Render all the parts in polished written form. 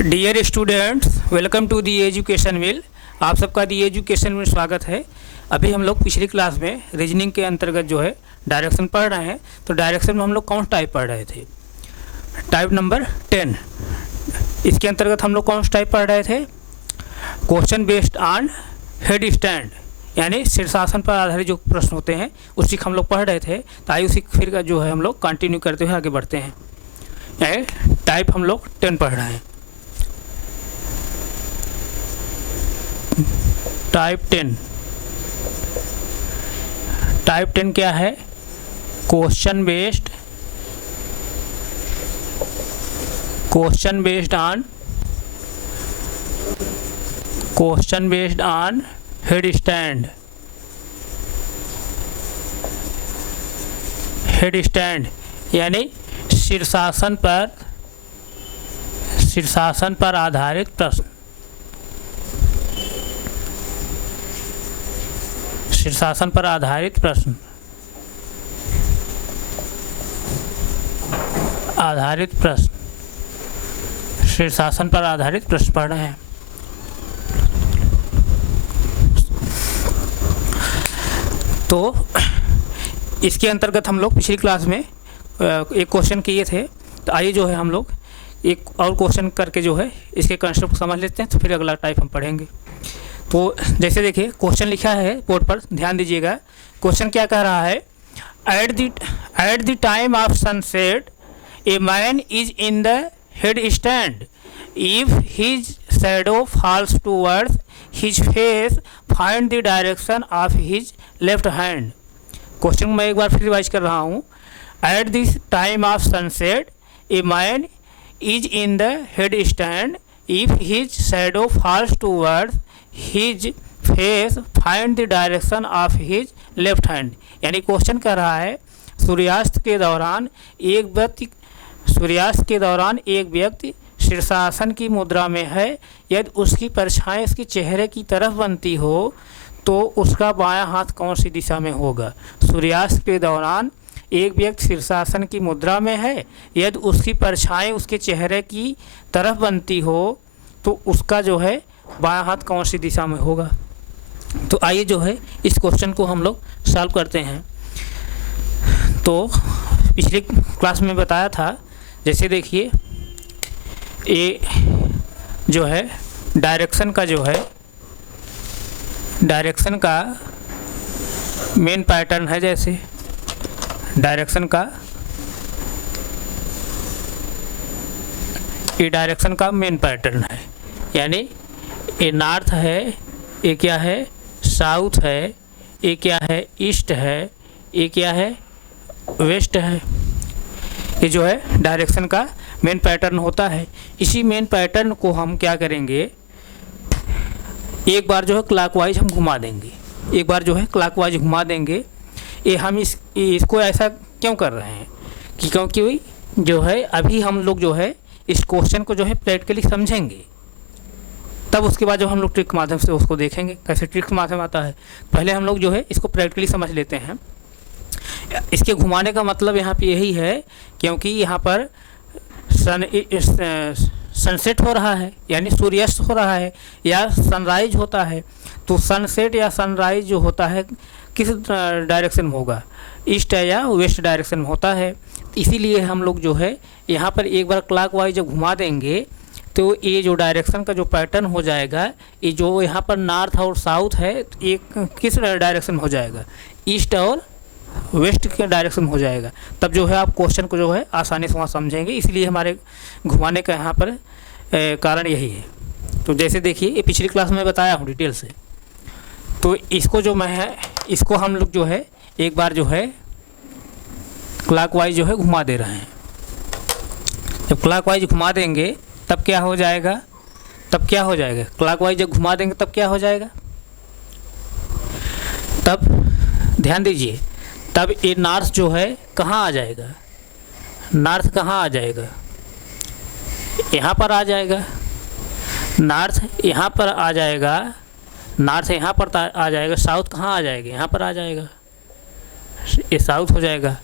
Dear students, welcome to the education mill. आप सबका दी education में स्वागत है। अभी हम लोग पिछली क्लास में रीजनिंग के अंतर्गत जो है डायरेक्शन पढ़ रहे हैं। तो डायरेक्शन में हम लोग कौन सा टाइप पढ़ रहे थे? Type number 10। इसके अंतर्गत हम लोग कौन सा टाइप पढ़ रहे थे? Question based on head stand, यानी शीर्षासन पर आधारित जो प्रश्न होते हैं उसी हम लोग पढ़ रहे थे। तो आइए उसी फिर का जो है हम लोग कंटिन्यू करते हुए आगे बढ़ते हैं। टाइप हम लोग 10 पढ़ रहे हैं। टाइप 10 क्या है? Question based on head stand यानी शीर्षासन पर आधारित प्रश्न। शीर्षासन पर आधारित प्रश्न शीर्षासन पर आधारित प्रश्न पढ़ रहे हैं। तो इसके अंतर्गत हम लोग पिछली क्लास में एक क्वेश्चन किए थे। तो आइए जो है हम लोग एक और क्वेश्चन करके जो है इसके कंसेप्ट समझ लेते हैं, तो फिर अगला टाइप हम पढ़ेंगे। तो जैसे देखिए क्वेश्चन लिखा है बोर्ड पर, ध्यान दीजिएगा। क्वेश्चन क्या कह रहा है? At the time of sunset a man is in the head stand. If his shadow falls towards his face find the direction of his left hand. Question मैं एक बार फिर रिवाइज कर रहा हूँ। At the time of sunset a man is in the head stand. If his shadow falls towards his face find the direction of his left hand. यानी question कर रहा है सूर्यास्त के दौरान एक व्यक्ति शीर्षासन की मुद्रा में है। यदि उसकी परछाई उसके चेहरे की तरफ बनती हो तो उसका बायां हाथ कौन सी दिशा में होगा? सूर्यास्त के दौरान एक व्यक्ति शीर्षासन की मुद्रा में है। यदि उसकी परछाई उसके चेहरे की तरफ बनती हो तो उसका जो है बायां हाथ कौन सी दिशा में होगा? तो आइए जो है इस क्वेश्चन को हम लोग सॉल्व करते हैं। तो पिछली क्लास में बताया था, जैसे देखिए ये जो है डायरेक्शन का मेन पैटर्न है। जैसे डायरेक्शन का मेन पैटर्न है, यानी ये नॉर्थ है, ये क्या है साउथ है, ये क्या है ईस्ट है, ये क्या है वेस्ट है। ये जो है डायरेक्शन का मेन पैटर्न होता है। इसी मेन पैटर्न को हम क्या करेंगे, एक बार जो है क्लॉकवाइज हम घुमा देंगे। ये हम इसको ऐसा क्यों कर रहे हैं कि क्योंकि जो है अभी हम लोग जो है इस क्वेश्चन को जो है प्रैक्टिकली समझेंगे, तब उसके बाद जो हम लोग ट्रिक के माध्यम से उसको देखेंगे कैसे ट्रिक के माध्यम आता है। पहले हम लोग जो है इसको प्रैक्टिकली समझ लेते हैं। इसके घुमाने का मतलब यहाँ पे यही है क्योंकि यहाँ पर सनसेट हो रहा है, यानी सूर्यास्त हो रहा है, या सनराइज होता है। तो सनसेट या सनराइज जो होता है किस डायरेक्शन में होगा? ईस्ट है या वेस्ट डायरेक्शन में होता है। इसीलिए हम लोग जो है यहाँ पर एक बार क्लॉकवाइज जब घुमा देंगे तो ये जो डायरेक्शन का जो पैटर्न हो जाएगा, ये जो यहाँ पर नॉर्थ और साउथ है, ये किस डायरेक्शन में हो जाएगा? ईस्ट और वेस्ट के डायरेक्शन में हो जाएगा। तब जो है आप क्वेश्चन को जो है आसानी से वहाँ समझेंगे। इसलिए हमारे घुमाने का यहाँ पर कारण यही है। तो जैसे देखिए ये पिछली क्लास में बताया हूँ डिटेल से। तो इसको जो मैं है इसको हम लोग जो है एक बार जो है क्लॉकवाइज जो है घुमा दे रहे हैं। जब क्लॉकवाइज घुमा देंगे तब क्या हो जाएगा? क्लॉकवाइज जब घुमा देंगे तब क्या हो जाएगा? तब ध्यान दीजिए, तब ये नॉर्थ जो है कहाँ आ जाएगा? नॉर्थ कहाँ आ जाएगा? यहाँ पर आ जाएगा। नॉर्थ यहाँ पर आ जाएगा, नॉर्थ यहाँ पर आ जाएगा। साउथ कहाँ आ जाएगा? यहाँ पर आ जाएगा, ये साउथ हो जाएगा।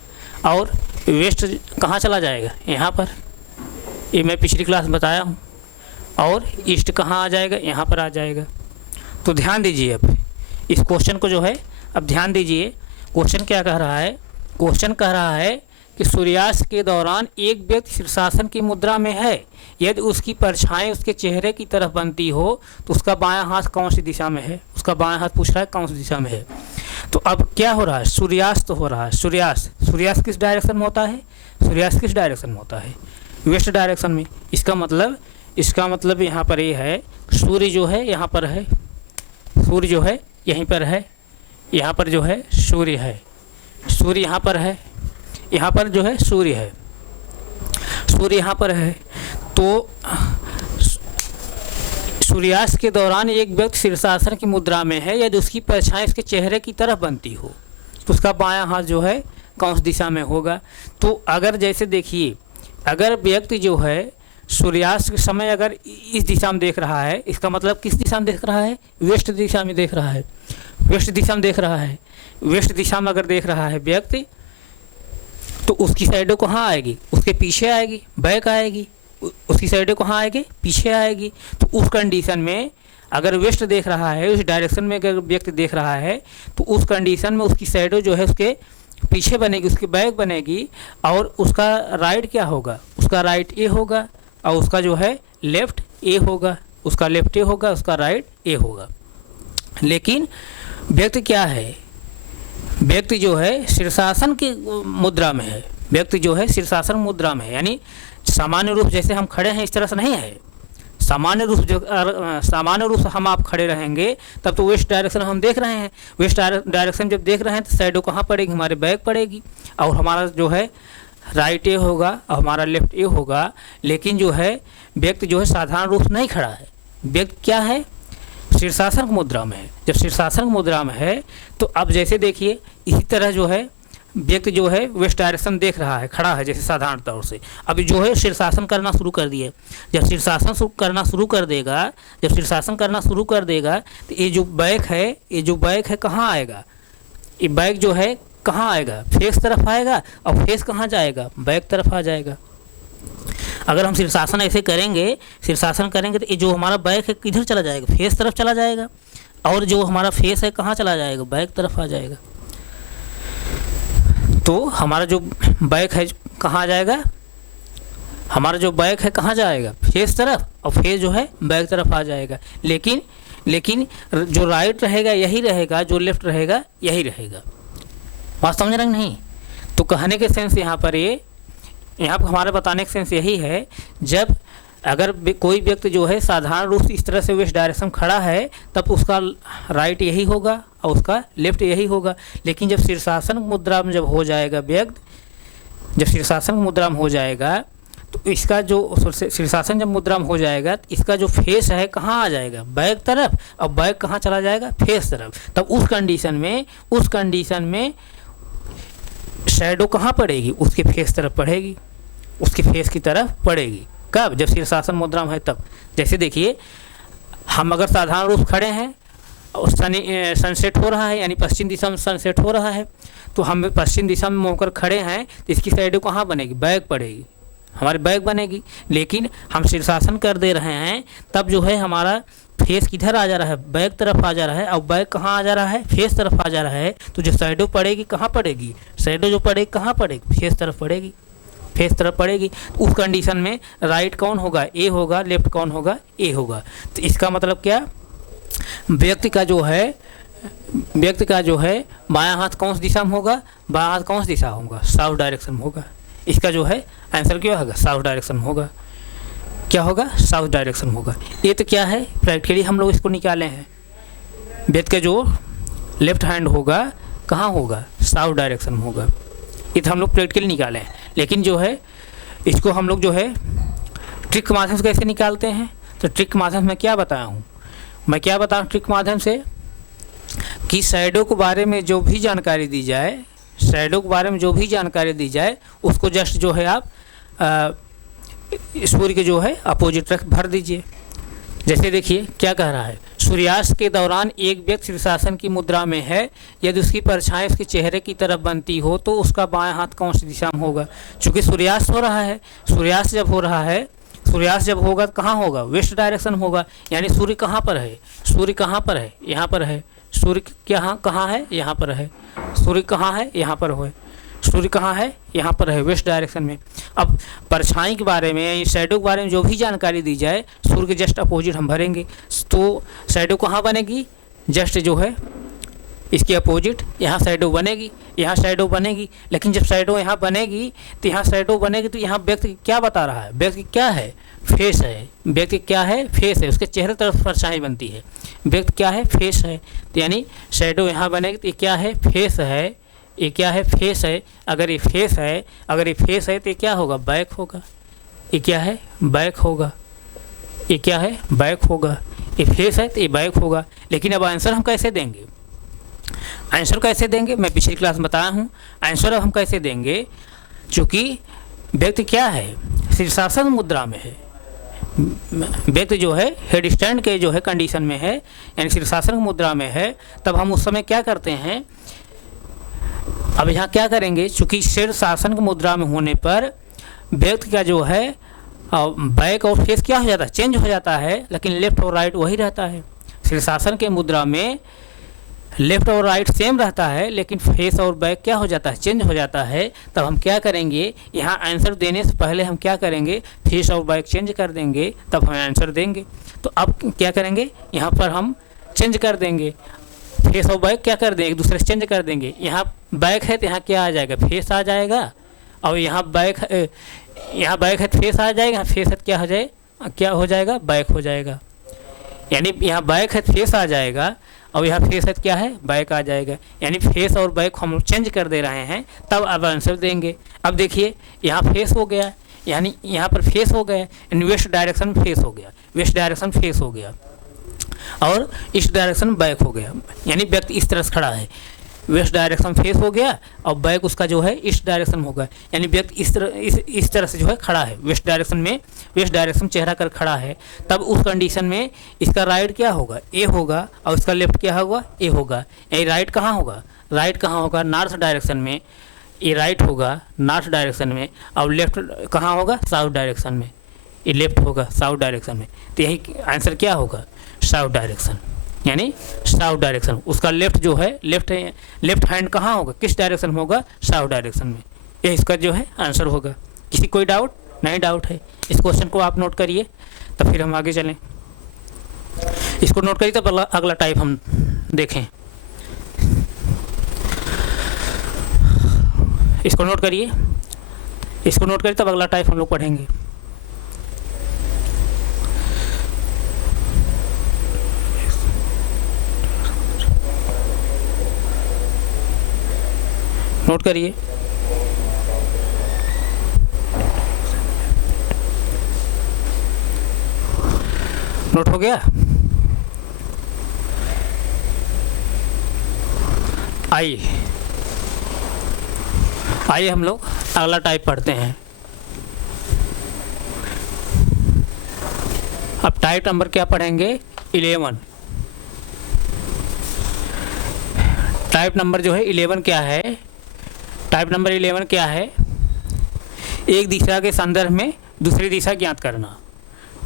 और वेस्ट कहाँ चला जाएगा? यहाँ पर। ये मैं पिछली क्लास में बताया हूँ। और ईस्ट कहाँ आ जाएगा, यहाँ पर आ जाएगा। तो ध्यान दीजिए अब इस क्वेश्चन को जो है, अब ध्यान दीजिए क्वेश्चन क्या कह रहा है। क्वेश्चन कह रहा है कि सूर्यास्त के दौरान एक व्यक्ति शीर्षासन की मुद्रा में है, यदि उसकी परछाई उसके चेहरे की तरफ बनती हो तो उसका बायां हाथ कौन सी दिशा में है। उसका बायां हाथ पूछ रहा है कौन सी दिशा में है। तो अब क्या हो रहा है, सूर्यास्त हो रहा है। सूर्यास्त किस डायरेक्शन में होता है, सूर्यास्त किस डायरेक्शन में होता है, वेस्ट डायरेक्शन में। इसका मतलब यहाँ पर ये है सूर्य जो है यहाँ पर है, सूर्य जो है यहीं पर है, यहाँ पर जो है सूर्य है, सूर्य यहाँ पर है, यहाँ पर जो है सूर्य है, सूर्य यहाँ पर है। तो सूर्यास्त के दौरान एक व्यक्ति शीर्षासन की मुद्रा में है, यदि उसकी परछाई उसके चेहरे की तरफ बनती हो तो उसका बायां हाथ जो है कौन सी दिशा में होगा। तो अगर जैसे देखिए, अगर व्यक्ति जो है सूर्यास्त के समय अगर इस दिशा में देख रहा है, इसका मतलब किस दिशा में देख रहा है, वेस्ट दिशा में देख रहा है, वेस्ट दिशा में देख रहा है। वेस्ट दिशा में अगर देख रहा है व्यक्ति तो उसकी साइडों कहाँ आएगी, उसके पीछे आएगी, बैक आएगी। उसकी साइडों कहाँ आएगी, पीछे आएगी। तो उस कंडीशन में अगर वेस्ट देख रहा है, उस डायरेक्शन में अगर व्यक्ति देख रहा है तो उस कंडीशन में उसकी साइडों जो है उसके पीछे बनेगी, उसकी बैक बनेगी। और उसका राइट क्या होगा, उसका राइट ए होगा और उसका जो है लेफ्ट ए होगा, उसका लेफ्ट ए होगा, उसका राइट ए होगा। लेकिन व्यक्ति क्या है, व्यक्ति जो है शीर्षासन की मुद्रा में है, व्यक्ति जो है शीर्षासन मुद्रा में है, यानी सामान्य रूप जैसे हम खड़े हैं इस तरह से नहीं है। सामान्य रूप से हम आप खड़े रहेंगे तब तो वेस्ट डायरेक्शन हम देख रहे हैं। वेस्ट डायरेक्शन जब देख रहे हैं तो साइडों कहाँ पड़ेगी, हमारे बैक पड़ेगी और हमारा जो है राइट ए होगा और हमारा लेफ्ट ए होगा। लेकिन जो है व्यक्ति जो है साधारण रूप से नहीं खड़ा है, व्यक्ति क्या है, शीर्षासन मुद्रा में है। जब शीर्षासन मुद्रा में है तो अब जैसे देखिए इसी तरह जो है व्यक्ति जो है वेस्ट डायरेक्शन देख रहा है, खड़ा है जैसे साधारण तौर से। अभी जो है शीर्षासन करना शुरू कर दिए। जब शीर्षासन करना शुरू कर देगा, जब शीर्षासन करना शुरू कर देगा तो ये जो बैक है, ये जो बैक है कहाँ आएगा, ये बैक जो है कहाँ आएगा, फेस तरफ आएगा और फेस कहाँ जाएगा, बैक तरफ आ जाएगा। अगर हम शीर्षासन ऐसे करेंगे, शीर्षासन करेंगे तो ये जो हमारा बैक है किधर चला जाएगा, फेस तरफ चला जाएगा। और जो हमारा फेस है कहाँ चला जाएगा, बैक तरफ आ जाएगा। तो हमारा जो बैक है कहाँ आ जाएगा, हमारा जो बैक है कहाँ जाएगा, फेस तरफ, और फेस जो है बैक तरफ आ जाएगा। लेकिन जो राइट रहेगा यही रहेगा, जो लेफ्ट रहेगा यही रहेगा। बात समझ रहे नहीं। तो कहने के सेंस यहाँ पर यहाँ पर हमारे बताने का सेंस यही है, जब अगर कोई व्यक्ति जो है साधारण रूप से इस तरह से वेस्ट डायरेक्शन खड़ा है तब उसका राइट यही होगा और उसका लेफ्ट यही होगा। लेकिन जब शीर्षासन मुद्रा में जब हो जाएगा व्यक्ति, जब शीर्षासन मुद्रा में हो जाएगा तो इसका जो शीर्षासन जब मुद्रा में हो जाएगा तो इसका जो फेस है कहाँ आ जाएगा, बैक तरफ, और बैक कहाँ चला जाएगा, फेस तरफ। तब उस कंडीशन में शैडो कहाँ पड़ेगी, उसके फेस तरफ पड़ेगी, उसके फेस की तरफ पड़ेगी। कब, जब शीर्षासन मुद्रा में है तब। जैसे देखिए हम अगर साधारण रूप खड़े हैं और सनसेट हो रहा है, यानी पश्चिम दिशा में सनसेट हो रहा है, तो हम पश्चिम दिशा में होकर खड़े हैं तो इसकी साइड कहाँ बनेगी, बैक पड़ेगी, हमारी बैक बनेगी। लेकिन हम शीर्षासन कर दे रहे हैं तब जो है हमारा फेस किधर आ जा रहा है, बैक तरफ आ जा रहा है, और बैक कहाँ आ जा रहा है, फेस तरफ आ जा रहा है। तो जो साइडो पड़ेगी कहाँ पड़ेगी, साइडो जो पड़ेगी कहाँ पड़ेगी, फेस तरफ पड़ेगी, फेस तरफ पड़ेगी। तो उस कंडीशन में राइट कौन होगा, ए होगा, लेफ्ट कौन होगा, ए होगा। तो इसका मतलब क्या, व्यक्ति का जो है बायां हाथ कौन सी दिशा में होगा, बायां हाथ कौन सी दिशा होगा, साउथ डायरेक्शन में होगा। इसका जो है आंसर क्या होगा, साउथ डायरेक्शन में होगा। क्या होगा, साउथ डायरेक्शन होगा। ये तो क्या है, प्रैक्टिकली हम लोग इसको निकाले हैं। व्यक्ति का जो लेफ्ट हैंड होगा कहाँ होगा, साउथ डायरेक्शन में होगा। ये तो हम लोग प्रैक्टिकली निकाले हैं। लेकिन जो है इसको हम लोग जो है ट्रिक के माध्यम से कैसे निकालते हैं, तो ट्रिक के माध्यम से मैं क्या बताया हूँ, मैं क्या बताऊँ ट्रिक के माध्यम से कि शैडो के बारे में जो भी जानकारी दी जाए, शैडो के बारे में जो भी जानकारी दी जाए उसको जस्ट जो है आप सूर्य के जो है अपोजिट रख भर दीजिए। जैसे देखिए क्या कह रहा है, सूर्यास्त के दौरान एक व्यक्ति शीर्षासन की मुद्रा में है, यदि उसकी परछाई उसके चेहरे की तरफ बनती हो तो उसका बायां हाथ कौन सी दिशा में होगा। चूँकि सूर्यास्त हो रहा है, सूर्यास्त जब हो रहा है, सूर्यास्त जब होगा तो कहाँ होगा, वेस्ट डायरेक्शन होगा। यानी सूर्य कहाँ पर है, सूर्य कहाँ पर है, यहाँ पर है। सूर्य कहाँ है, यहाँ पर है। सूर्य कहाँ है, यहाँ पर है। सूर्य कहाँ है, यहाँ पर है, वेस्ट डायरेक्शन में। अब परछाई के बारे में, शैडो के बारे में जो भी जानकारी दी जाए, सूर्य के जस्ट अपोजिट हम भरेंगे। तो शैडो कहाँ बनेगी, जस्ट जो है इसके अपोजिट यहाँ शैडो बनेगी, यहाँ शैडो बनेगी। लेकिन जब शैडो यहाँ बनेगी तो यहाँ शैडो बनेगी तो यहाँ व्यक्ति क्या बता रहा है, व्यक्ति क्या है, फेस है। व्यक्ति क्या है, फेस है, उसके चेहरे तरफ परछाई बनती है। व्यक्ति क्या है, फेस है। तो यानी शैडो यहाँ बनेगी तो ये क्या है, फेस है। ये क्या है, फेस है। अगर ये फेस है, अगर ये फेस है तो ये क्या होगा, बैक होगा। ये क्या है, बैक होगा। ये क्या है, बैक होगा। ये फेस है तो ये बैक होगा। लेकिन अब आंसर हम कैसे देंगे, आंसर कैसे देंगे, मैं पिछली क्लास में बताया हूँ। आंसर अब हम कैसे देंगे, चूँकि व्यक्ति क्या है, शीर्षासन मुद्रा में है। व्यक्ति जो है हेड स्टैंड के जो है कंडीशन में है, यानी शीर्षासन मुद्रा में है। तब हम उस समय क्या करते हैं, अब यहाँ क्या करेंगे, चूँकि शीर्षासन मुद्रा में होने पर व्यक्ति का जो है बैक और फेस क्या हो जाता है, चेंज हो जाता है। लेकिन लेफ्ट और राइट वही रहता है। शीर्षासन के मुद्रा में लेफ्ट और राइट सेम रहता है, लेकिन फेस और बैक क्या हो जाता है, चेंज हो जाता है। तब हम क्या करेंगे, यहाँ आंसर देने से पहले हम क्या करेंगे, फेस और बैक चेंज कर देंगे, तब हम आंसर देंगे। तो अब क्या करेंगे, यहाँ पर हम चेंज कर देंगे, फेस और बैक क्या कर देंगे, एक दूसरे से चेंज कर देंगे। यहाँ बैक है तो यहाँ क्या आ जाएगा, फेस आ जाएगा। और यहाँ बैक है तो फेस आ जाएगा, यहाँ फेस है तो क्या हो जाएगा, बैक हो जाएगा। यानी यहाँ बैक है तो फेस आ जाएगा, और यहाँ फेस है तो क्या है, बैक आ जाएगा। यानी फेस और बैक हम चेंज कर दे रहे हैं, तब अब आंसर देंगे। अब देखिए यहाँ फेस हो गया, यानी यहाँ पर फेस हो गया, यानी वेस्ट डायरेक्शन में फेस हो गया, वेस्ट डायरेक्शन फेस हो गया, और ईस्ट डायरेक्शन बैक हो गया। यानी व्यक्ति इस तरह से खड़ा है, वेस्ट डायरेक्शन फेस हो गया और बैक उसका जो है ईस्ट डायरेक्शन होगा। यानी व्यक्ति इस तरह से जो है खड़ा है, वेस्ट डायरेक्शन में, वेस्ट डायरेक्शन चेहरा कर खड़ा है। तब उस कंडीशन में इसका राइट क्या होगा, ए होगा, और इसका लेफ्ट क्या होगा, ए होगा। यानी राइट कहाँ होगा, राइट कहाँ होगा, नॉर्थ डायरेक्शन में। ये राइट होगा नॉर्थ डायरेक्शन में, और लेफ्ट कहाँ होगा, साउथ डायरेक्शन में। ये लेफ्ट होगा साउथ डायरेक्शन में। तो यही आंसर क्या होगा, साउथ डायरेक्शन, यानी साउथ डायरेक्शन। उसका लेफ्ट जो है, लेफ्ट हैंड कहाँ होगा, किस डायरेक्शन में होगा, साउथ डायरेक्शन में। ये इसका जो है आंसर होगा। किसी कोई डाउट नहीं, डाउट है, इस क्वेश्चन को आप नोट करिए, तब फिर हम आगे चलें। इसको नोट करिए, तब अगला टाइप हम देखें। इसको नोट करिए, इसको नोट करिए, तब अगला टाइप हम लोग पढ़ेंगे। नोट करिए, नोट हो गया। आइए हम लोग अगला टाइप पढ़ते हैं। अब टाइप नंबर क्या पढ़ेंगे, 11। टाइप नंबर जो है 11 क्या है, टाइप नंबर 11 क्या है, एक दिशा के संदर्भ में दूसरी दिशा ज्ञात करना।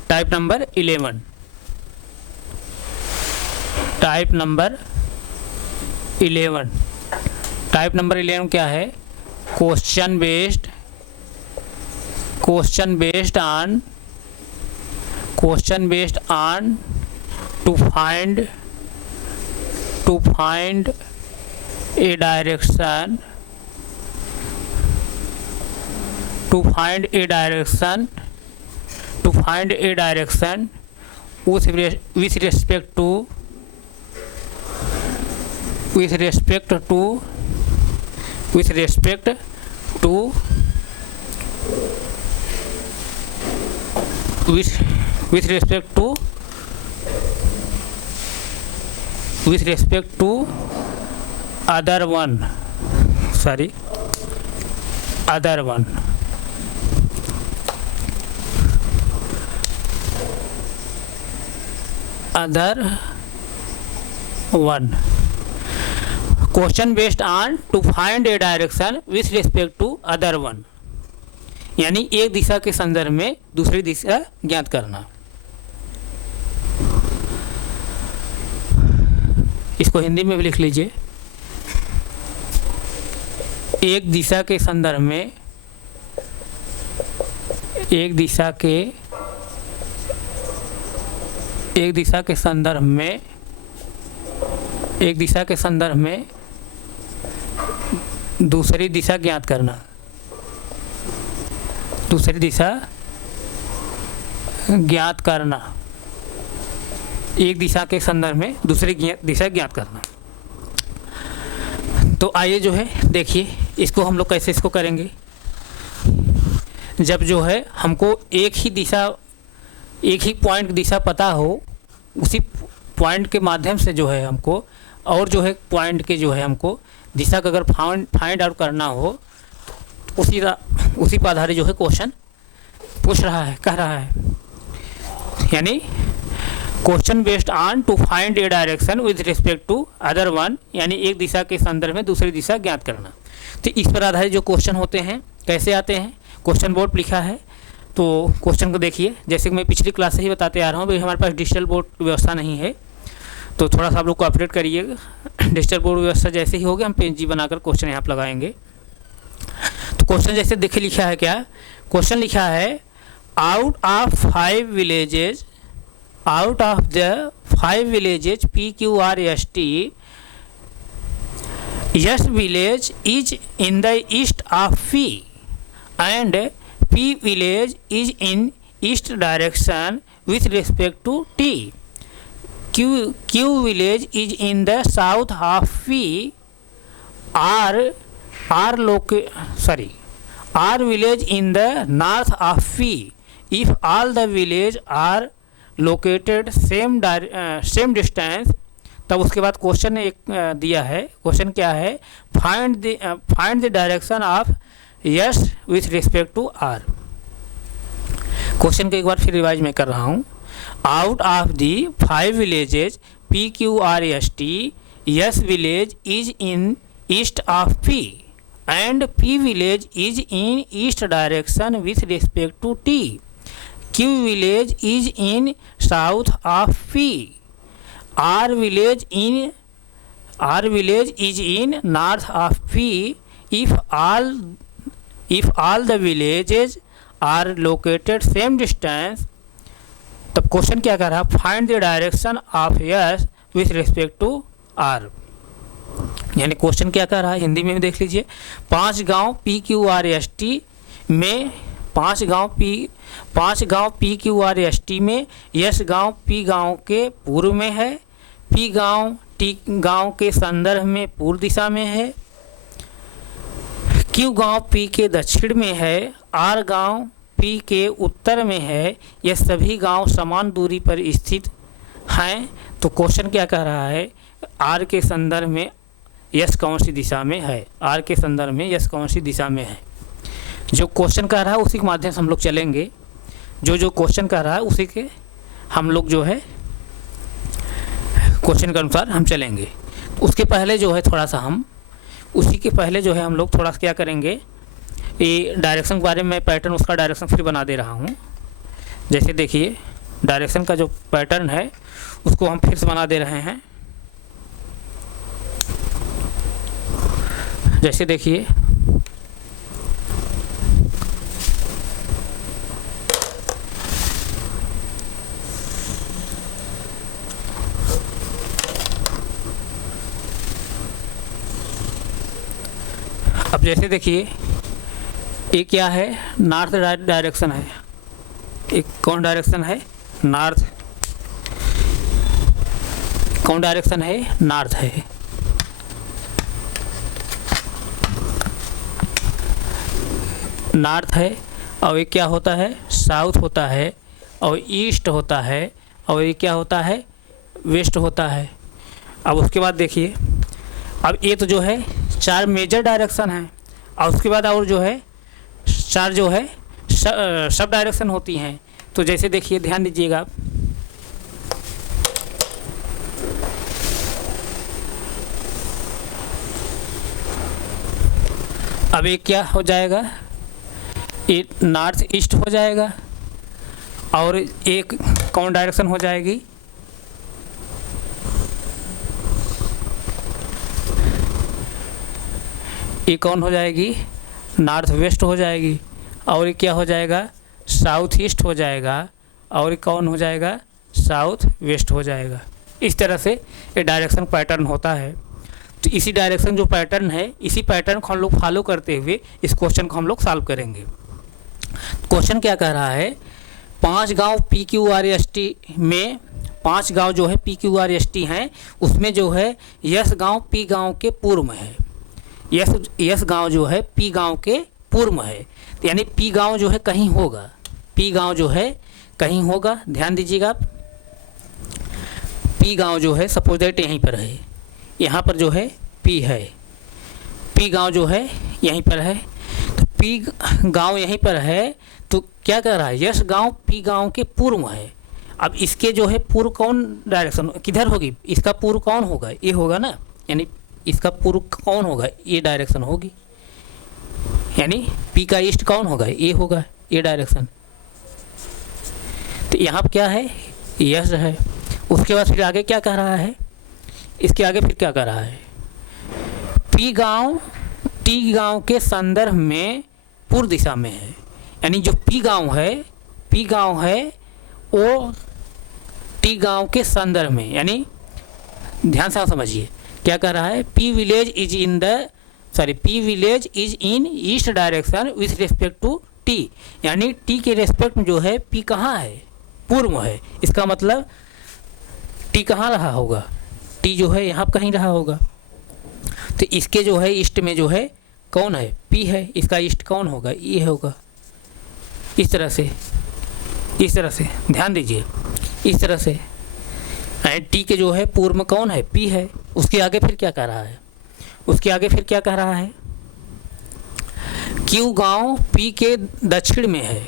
Type number 11, type number 11, type number 11 क्या है, question based on to find a direction, to find a direction with respect to other one, question based on to find a direction with respect to other one। यानी एक दिशा के संदर्भ में दूसरी दिशा ज्ञात करना। इसको हिंदी में भी लिख लीजिए। एक दिशा के संदर्भ में, एक दिशा के संदर्भ में, एक दिशा के संदर्भ में दूसरी दिशा ज्ञात करना, दूसरी दिशा ज्ञात करना, एक दिशा के संदर्भ में दूसरी दिशा ज्ञात करना। तो आइए जो है देखिए इसको हम लोग कैसे इसको करेंगे। जब जो है हमको एक ही दिशा, एक ही पॉइंट दिशा पता हो, उसी पॉइंट के माध्यम से जो है हमको और जो है पॉइंट के जो है हमको दिशा का अगर फाइंड आउट करना हो, उसी पर आधारित जो है क्वेश्चन पूछ रहा है, कह रहा है। यानी question based on to find a direction with respect to other one, यानी एक दिशा के संदर्भ में दूसरी दिशा ज्ञात करना। तो इस पर आधारित जो क्वेश्चन होते हैं कैसे आते हैं, क्वेश्चन बोर्ड लिखा है। तो क्वेश्चन को देखिए, जैसे कि मैं पिछली क्लास से ही बताते आ रहा हूँ, भाई हमारे पास डिजिटल बोर्ड व्यवस्था नहीं है, तो थोड़ा सा आप लोग कोऑपरेट करिएगा। डिजिटल बोर्ड व्यवस्था जैसे ही होगी हम पेज बनाकर क्वेश्चन यहाँ पर लगाएंगे। तो क्वेश्चन जैसे देखिए लिखा है, क्या क्वेश्चन लिखा है, out of 5 villages, out of the 5 villages PQRST, S village is in the east of P and P village is in east direction with respect to T. Q village is in the south of P. R village in the north of P. If all the village are located same distance, तब उसके बाद question एक दिया है। Question क्या है, find the direction of S with respect to R. Question को एक बार फिर रिवाइज में कर रहा हूँ। Out of the 5 villages PQRST, S village is in east of P and P village is in east direction with respect to T. Q village is in south of P. R village is in north of P. If all the villages are located same distance, तब question क्या कर रहा है, find the direction of S with respect to R. यानी question क्या कर रहा है, हिंदी में भी देख लीजिए। 5 गांव PQRST में, 5 गांव PQRST में, यस गांव P गांव के पूर्व में है, P गांव T गांव के संदर्भ में पूर्व दिशा में है, Q गांव P के दक्षिण में है, R गांव P के उत्तर में है। ये सभी गांव समान दूरी पर स्थित हैं। तो क्वेश्चन क्या कह रहा है, R के संदर्भ में यस कौन सी दिशा में है, R के संदर्भ में यस कौन सी दिशा में है। जो क्वेश्चन कह रहा है उसी के माध्यम से हम लोग चलेंगे। जो क्वेश्चन कह रहा है उसी के हम लोग जो है क्वेश्चन के अनुसार हम चलेंगे। उसके पहले जो है थोड़ा सा हम उसी के पहले जो है हम लोग थोड़ा सा क्या करेंगे, ये डायरेक्शन के बारे में पैटर्न, उसका डायरेक्शन फिर बना दे रहा हूँ। जैसे देखिए डायरेक्शन का जो पैटर्न है उसको हम फिर से बना दे रहे हैं। जैसे देखिए अब जैसे देखिए ये क्या है, नॉर्थ डायरेक्शन है। एक कौन डायरेक्शन है, नॉर्थ। कौन डायरेक्शन है, नॉर्थ है। नॉर्थ है और ये क्या होता है, साउथ होता है, और ईस्ट होता है, और ये क्या होता है, वेस्ट होता है। अब उसके बाद देखिए, अब ये तो जो है 4 मेजर डायरेक्शन है, और उसके बाद और जो है 4 जो है सब डायरेक्शन होती हैं। तो जैसे देखिए ध्यान दीजिएगा आप, अब ये क्या हो जाएगा, ये नॉर्थ ईस्ट हो जाएगा, और एक कौन डायरेक्शन हो जाएगी, ये कौन हो जाएगी, नॉर्थ वेस्ट हो जाएगी, और ये क्या हो जाएगा, साउथ ईस्ट हो जाएगा, और ये कौन हो जाएगा, साउथ वेस्ट हो जाएगा। इस तरह से ये डायरेक्शन पैटर्न होता है। तो इसी डायरेक्शन जो पैटर्न है, इसी पैटर्न को हम लोग फॉलो करते हुए इस क्वेश्चन को हम लोग सॉल्व करेंगे। क्वेश्चन क्या कह रहा है, 5 गांव PQRST में 5 गांव जो है PQRST हैं, उसमें जो है यस गांव P गांव के पूर्व में है। यस गांव जो है P गांव के पूर्व में है, तो यानी P गांव जो है कहीं होगा, P गांव जो है कहीं होगा। ध्यान दीजिएगा, P गांव जो है सपोज दैट यहीं पर है, यहाँ पर जो है P है, P गांव जो है यहीं पर है, तो P गांव यहीं पर है, तो क्या कर रहा है, यस गांव P गांव के पूर्व में है। अब इसके जो है पूर्व कौन डायरेक्शन किधर होगी, इसका पूर्व कौन होगा, ये होगा ना, यानी इसका पूर्व कौन होगा, ये डायरेक्शन होगी, यानी P का ईस्ट कौन होगा, ये होगा, ये डायरेक्शन। तो यहाँ पर क्या है, यस है। उसके बाद फिर आगे क्या कह रहा है, इसके आगे फिर क्या कह रहा है, P गांव T गांव के संदर्भ में पूर्व दिशा में है, यानी जो P गांव है वो T गांव के संदर्भ में, यानी ध्यान से समझिए क्या कह रहा है, P village is in east direction with respect to T, यानी T के रेस्पेक्ट में जो है P कहाँ है, पूर्व में है। इसका मतलब T कहाँ रहा होगा, T जो है यहाँ कहीं रहा होगा, तो इसके जो है ईस्ट में जो है कौन है, P है, इसका ईस्ट कौन होगा, ये होगा। इस तरह से ध्यान दीजिए, इस तरह से T के जो है पूर्व में कौन है, P है। उसके आगे फिर क्या कह रहा है, Q गांव P के दक्षिण में है,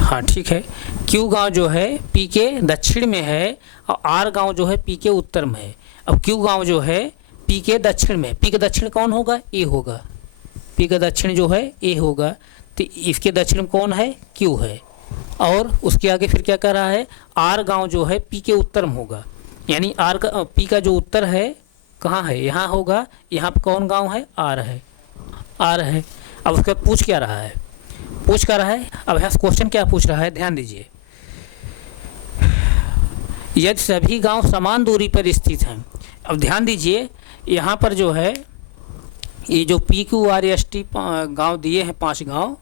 हाँ ठीक है, Q गांव जो है P के दक्षिण में है, और R गांव जो है P के उत्तर में है। अब Q गांव जो है P के दक्षिण में, P के दक्षिण कौन होगा, A होगा, P का दक्षिण जो है A होगा, तो इसके दक्षिण में कौन है, Q है। और उसके आगे फिर क्या कर रहा है, R गांव जो है P के उत्तर में होगा, यानी P का जो उत्तर है कहाँ है, यहाँ होगा, यहाँ पर कौन गांव है, R है। अब उसके बाद पूछ क्या रहा है, अब यहाँ क्वेश्चन क्या पूछ रहा है, ध्यान दीजिए, यदि सभी गांव समान दूरी पर स्थित हैं। अब ध्यान दीजिए, यहाँ पर जो है ये जो PQRST गांव दिए हैं, 5 गांव,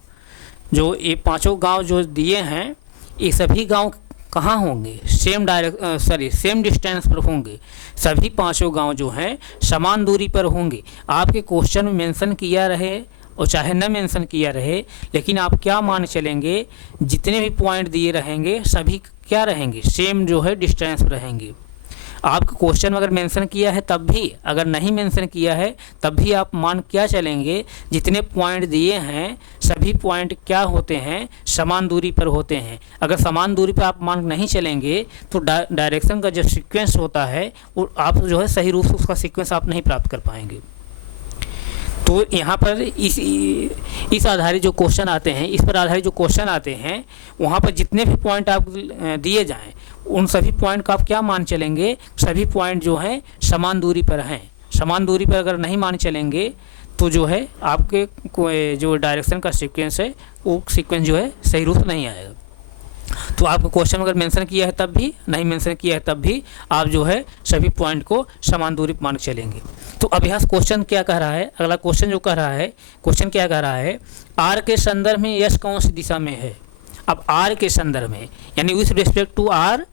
जो ये 5 गांव जो दिए हैं, ये सभी गांव कहाँ होंगे, सेम डिस्टेंस पर होंगे। सभी 5 गांव जो हैं समान दूरी पर होंगे। आपके क्वेश्चन में मेंशन किया रहे और चाहे न मेंशन किया रहे, लेकिन आप क्या मान चलेंगे, जितने भी पॉइंट दिए रहेंगे सभी क्या रहेंगे, सेम जो है डिस्टेंस रहेंगे। आपका क्वेश्चन अगर मेंशन किया है तब भी, अगर नहीं मेंशन किया है तब भी आप मान क्या चलेंगे, जितने पॉइंट दिए हैं सभी पॉइंट क्या होते हैं, समान दूरी पर होते हैं। अगर समान दूरी पर आप मान नहीं चलेंगे तो डायरेक्शन का जो सीक्वेंस होता है वो आप जो है सही रूप से उसका सीक्वेंस आप नहीं प्राप्त कर पाएंगे। तो यहाँ पर इस आधारित जो क्वेश्चन आते हैं, इस पर आधारित जो क्वेश्चन आते हैं, वहाँ पर जितने भी पॉइंट आप दिए जाएं उन सभी पॉइंट का आप क्या मान चलेंगे, सभी पॉइंट जो हैं समान दूरी पर हैं। समान दूरी पर अगर नहीं मान चलेंगे तो जो है आपके जो डायरेक्शन का सीक्वेंस है वो सीक्वेंस जो है सही रूप से नहीं आएगा। तो आपको क्वेश्चन अगर मेंशन किया है तब भी, नहीं मेंशन किया है तब भी आप जो है सभी पॉइंट को समान दूरी पर मान चलेंगे। तो अब यहाँ क्वेश्चन क्या कह रहा है, अगला क्वेश्चन जो कह रहा है, क्वेश्चन क्या कह रहा है, आर के संदर्भ में यस कौन सी दिशा में है। अब आर के संदर्भ में यानी with respect to R,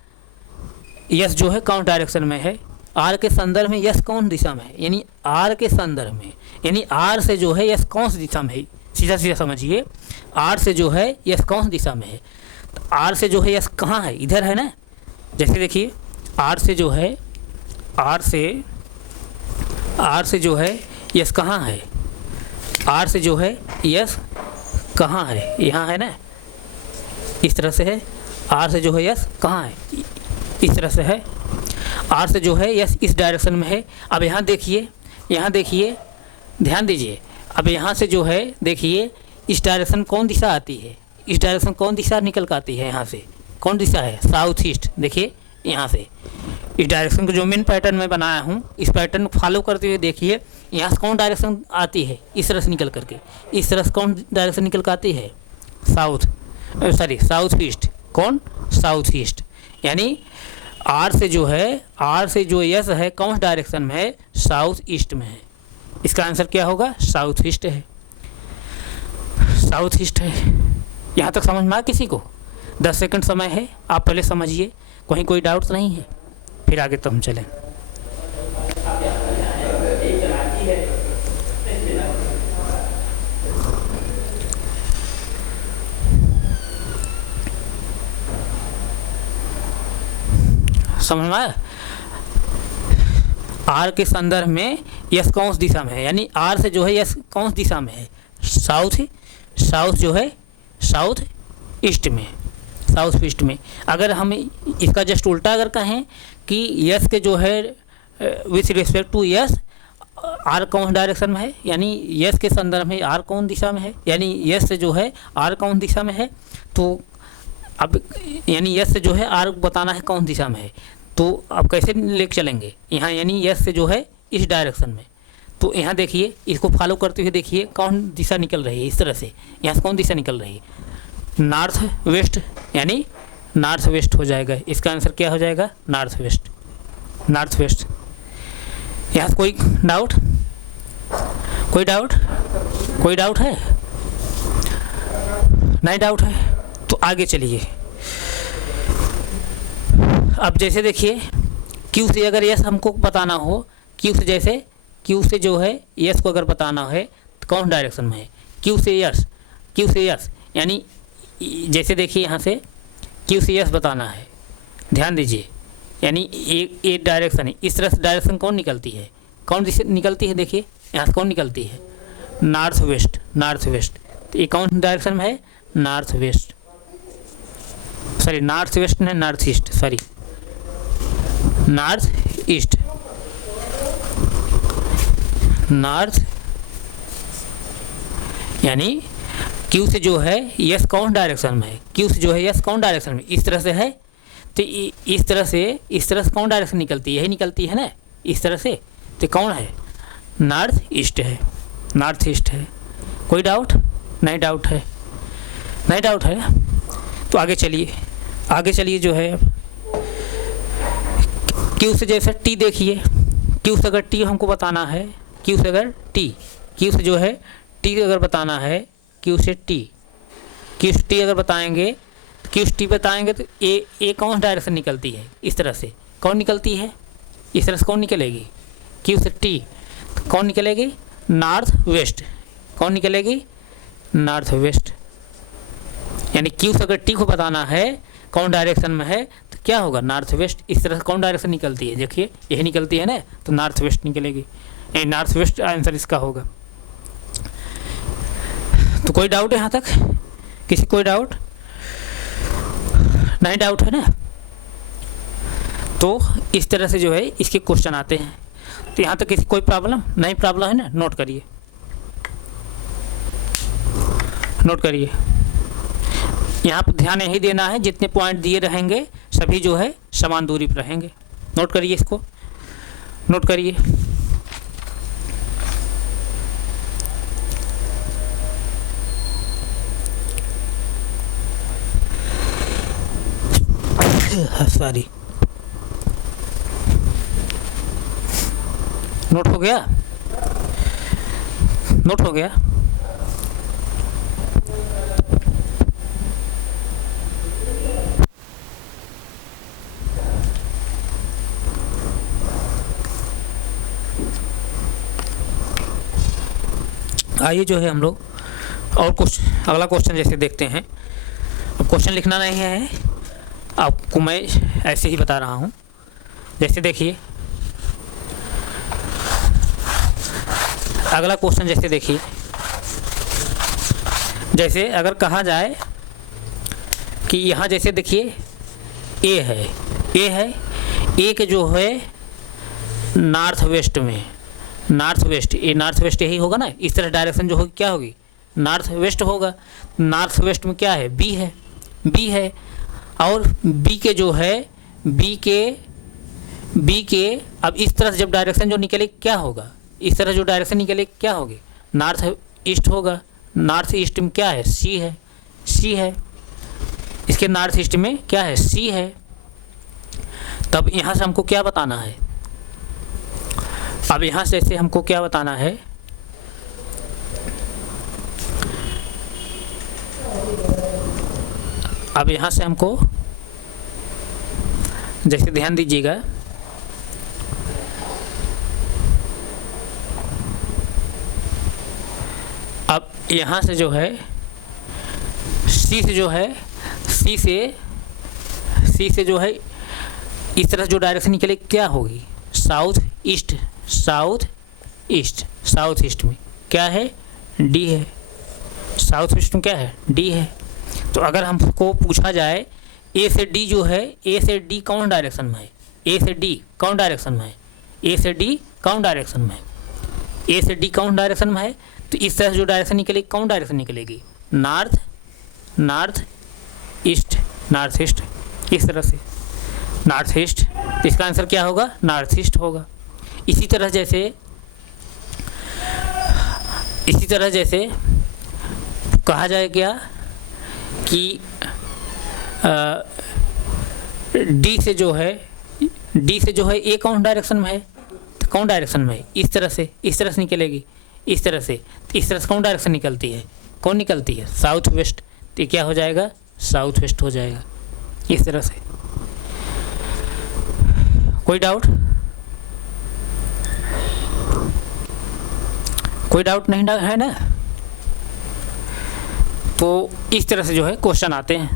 S जो है कौन डायरेक्शन में है, आर के संदर्भ में यस कौन दिशा में है, यानी आर के संदर्भ में, यानी आर से जो है यस कौन सी दिशा में है। सीधा सीधा समझिए, आर से जो है यस कौन सी दिशा में है। तो आर से जो है यस कहाँ है, इधर है ना। जैसे देखिए आर से जो है, आर से जो है यस कहाँ है, आर से जो है यस कहाँ है, यहाँ है ना, इस तरह से है। आर से जो है यस कहाँ है, इस तरह से है। आर से जो है यस इस डायरेक्शन में है। अब यहाँ देखिए ध्यान दीजिए, अब यहाँ से जो है देखिए इस डायरेक्शन कौन दिशा आती है, इस डायरेक्शन कौन दिशा निकल कर आती है, यहाँ से कौन दिशा है, साउथ ईस्ट। देखिए यहाँ से इस डायरेक्शन को जो मेन पैटर्न में बनाया हूँ, इस पैटर्न को फॉलो करते हुए देखिए यहाँ से कौन डायरेक्शन आती है, इस तरह से निकल करके, इस तरह से कौन डायरेक्शन निकल कर आती है, साउथ ईस्ट। कौन, साउथ ईस्ट। यानी आर से जो है, आर से जो यस है कौन डायरेक्शन में है, साउथ ईस्ट में है। इसका आंसर क्या होगा, साउथ ईस्ट है, साउथ ईस्ट है। यहाँ तक समझ में आया किसी को? 10 सेकंड समय है, आप पहले समझिए, कहीं कोई डाउट नहीं है, फिर आगे तो हम चलें। समझ में आया? आर के संदर्भ में यस कौन सी दिशा में है, यानी आर से जो है यस कौन सी दिशा में है, साउथ जो है साउथ ईस्ट में, साउथ ईस्ट में। अगर हम इसका जस्ट उल्टा अगर कहें कि यस के जो है with respect to S R कौन डायरेक्शन में है, यानी यस के संदर्भ में आर कौन दिशा में है, यानी यस से जो है आर कौन दिशा में है, तो अब यानी यस से जो है आर बताना है कौन दिशा में है, तो अब कैसे लेके चलेंगे यहाँ, यानी यस से जो है इस डायरेक्शन में। तो यहाँ देखिए इसको फॉलो करते हुए देखिए कौन दिशा निकल रही है, इस तरह से यहाँ से कौन दिशा निकल रही है, नॉर्थ वेस्ट, यानी नॉर्थ वेस्ट हो जाएगा। इसका आंसर क्या हो जाएगा, नॉर्थ वेस्ट, नॉर्थ वेस्ट। यहाँ से कोई डाउट, कोई डाउट, कोई डाउट है? नहीं डाउट है तो आगे चलिए। अब जैसे देखिए क्यू से अगर यस हमको बताना हो, क्यू से जैसे क्यू से जो है यस को अगर बताना है तो कौन डायरेक्शन में है, क्यू से यस, क्यू से यस, यानी जैसे देखिए यहाँ से क्यू से यस बताना है, ध्यान दीजिए, यानी एक डायरेक्शन है, इस तरह से डायरेक्शन कौन निकलती है, कौन निकलती है, देखिए यहाँ से कौन निकलती है, नॉर्थ वेस्ट, नॉर्थ वेस्ट। तो ये कौन डायरेक्शन में है, north west, sorry north west नहीं, north east, sorry north east, north, यानी क्यू से जो है यस कौन डायरेक्शन में है, क्यू से जो है यस कौन डायरेक्शन में, इस तरह से है, तो इस तरह से कौन डायरेक्शन निकलती है, यही निकलती है ना, इस तरह से, तो कौन है, नॉर्थ ईस्ट है, नॉर्थ ईस्ट है। कोई डाउट? नहीं डाउट है, नहीं डाउट है तो आगे चलिए, आगे चलिए जो है अब क्यू से जैसे टी देखिए, क्यू से अगर टी हमको बताना है, क्यू से अगर टी, क्यू से जो है टी अगर बताना है, क्यू से टी, क्यू से टी अगर बताएंगे, क्यू से टी बताएंगे तो ए कौन डायरेक्शन निकलती है, इस तरह से कौन निकलती है, इस तरह से कौन निकलेगी, क्यू से टी तो कौन निकलेगी, नॉर्थ वेस्ट, कौन निकलेगी, नॉर्थ वेस्ट। यानी क्यू से अगर टी को बताना है कौन डायरेक्शन में है तो क्या होगा, नॉर्थ वेस्ट। इस तरह से कौन डायरेक्शन निकलती है, देखिए यही निकलती है ना, तो नॉर्थ वेस्ट निकलेगी, यानी नॉर्थ वेस्ट आंसर इसका होगा। तो कोई डाउट है यहाँ तक, किसी कोई डाउट? नहीं डाउट है ना, तो इस तरह से जो है इसके क्वेश्चन आते हैं। तो यहाँ तक किसी कोई प्रॉब्लम नहीं, प्रॉब्लम है ना, नोट करिए, नोट करिए। यहाँ पर ध्यान यही देना है जितने पॉइंट दिए रहेंगे सभी जो है समान दूरी पर रहेंगे। नोट करिए, इसको नोट करिए। सॉरी, नोट हो गया, नोट हो गया। आइए जो है हम लोग और कुछ अगला क्वेश्चन जैसे देखते हैं। अब क्वेश्चन लिखना नहीं है, आपको मैं ऐसे ही बता रहा हूँ। जैसे देखिए अगला क्वेश्चन, जैसे देखिए, जैसे अगर कहा जाए कि यहाँ जैसे देखिए ए है, ए है, ए के जो है नॉर्थ वेस्ट में, नॉर्थ वेस्ट, ये नॉर्थ वेस्ट यही होगा ना, इस तरह डायरेक्शन जो होगी क्या होगी, नॉर्थ वेस्ट होगा। नॉर्थ वेस्ट में क्या है, बी है, बी है, और बी के जो है बी के अब इस तरह से जब डायरेक्शन जो निकले क्या होगा, इस तरह जो डायरेक्शन निकले क्या होगी, नॉर्थ ईस्ट होगा। नॉर्थ ईस्ट में क्या है, सी है, सी है, इसके नॉर्थ ईस्ट में क्या है, सी है। तब यहाँ से हमको क्या बताना है, अब यहाँ से हमको क्या बताना है, अब यहाँ से हमको जैसे ध्यान दीजिएगा, अब यहाँ से जो है सी से जो है सी से जो है इस तरह जो डायरेक्शन निकले क्या होगी, south east, south east, south east में क्या है, डी है, साउथ ईस्ट में क्या है, डी है। तो अगर हमको पूछा जाए ए से डी जो है, ए से डी कौन डायरेक्शन में है, ए से डी कौन डायरेक्शन में है, ए से डी कौन डायरेक्शन में है, ए से डी कौन डायरेक्शन में है, तो इस तरह जो डायरेक्शन निकलेगी कौन डायरेक्शन निकलेगी, north, north east, north east, इस तरह से नॉर्थ ईस्ट। तो इसका आंसर क्या होगा, नॉर्थ ईस्ट होगा। इसी तरह जैसे कहा जाए क्या कि डी से जो है ए कौन डायरेक्शन में है, तो कौन डायरेक्शन में है, इस तरह से निकलेगी, इस तरह से कौन डायरेक्शन निकलती है, कौन निकलती है, साउथ वेस्ट। तो क्या हो जाएगा, साउथ वेस्ट हो जाएगा, इस तरह से। कोई डाउट, कोई डाउट नहीं है ना। तो इस तरह से जो है क्वेश्चन आते हैं।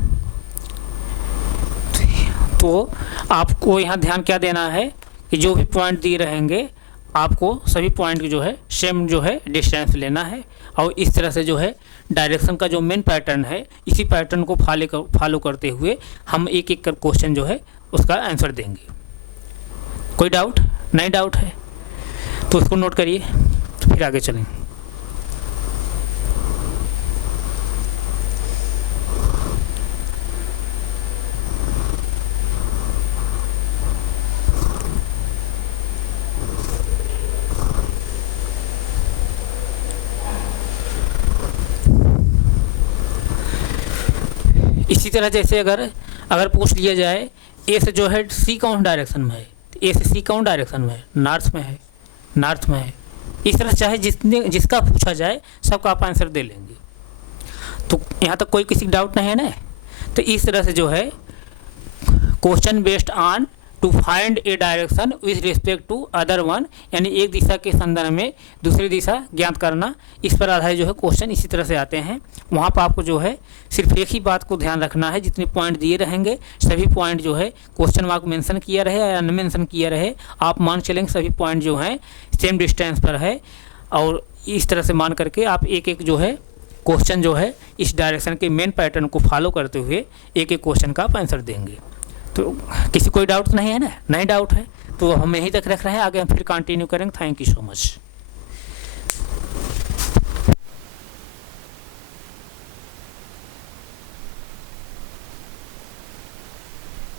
तो आपको यहाँ ध्यान क्या देना है कि जो भी पॉइंट दिए रहेंगे आपको सभी पॉइंट की जो है सेम जो है डिस्टेंस लेना है, और इस तरह से जो है डायरेक्शन का जो मेन पैटर्न है इसी पैटर्न को फॉलो करते हुए हम एक एक कर क्वेश्चन जो है उसका आंसर देंगे। कोई डाउट नहीं, डाउट है तो उसको नोट करिए, तो फिर आगे चलेंगे। इसी तरह जैसे अगर पूछ लिया जाए ए से जो है सी कौन डायरेक्शन में है, ए से सी कौन डायरेक्शन में है, नॉर्थ में है, नॉर्थ में है। इस तरह चाहे जिसका पूछा जाए सबका आप आंसर दे लेंगे। तो यहाँ तक कोई किसी डाउट नहीं है ना। तो इस तरह से जो है question based on to find a direction with respect to other one, यानी एक दिशा के संदर्भ में दूसरी दिशा ज्ञात करना, इस पर आधारित जो है क्वेश्चन इसी तरह से आते हैं। वहाँ पर आपको जो है सिर्फ एक ही बात को ध्यान रखना है, जितने पॉइंट दिए रहेंगे सभी पॉइंट जो है क्वेश्चन मार्क मेंशन किया रहे या न मेंशन किया रहे, आप मान चलेंगे सभी पॉइंट जो हैं सेम डिस्टेंस पर है, और इस तरह से मान करके आप एक एक जो है क्वेश्चन जो है इस डायरेक्शन के मेन पैटर्न को फॉलो करते हुए एक एक क्वेश्चन का आप आंसर देंगे। तो किसी कोई डाउट नहीं है ना, नहीं डाउट है तो हम यहीं तक रख रहे हैं, आगे हम फिर कंटिन्यू करेंगे। Thank you so much.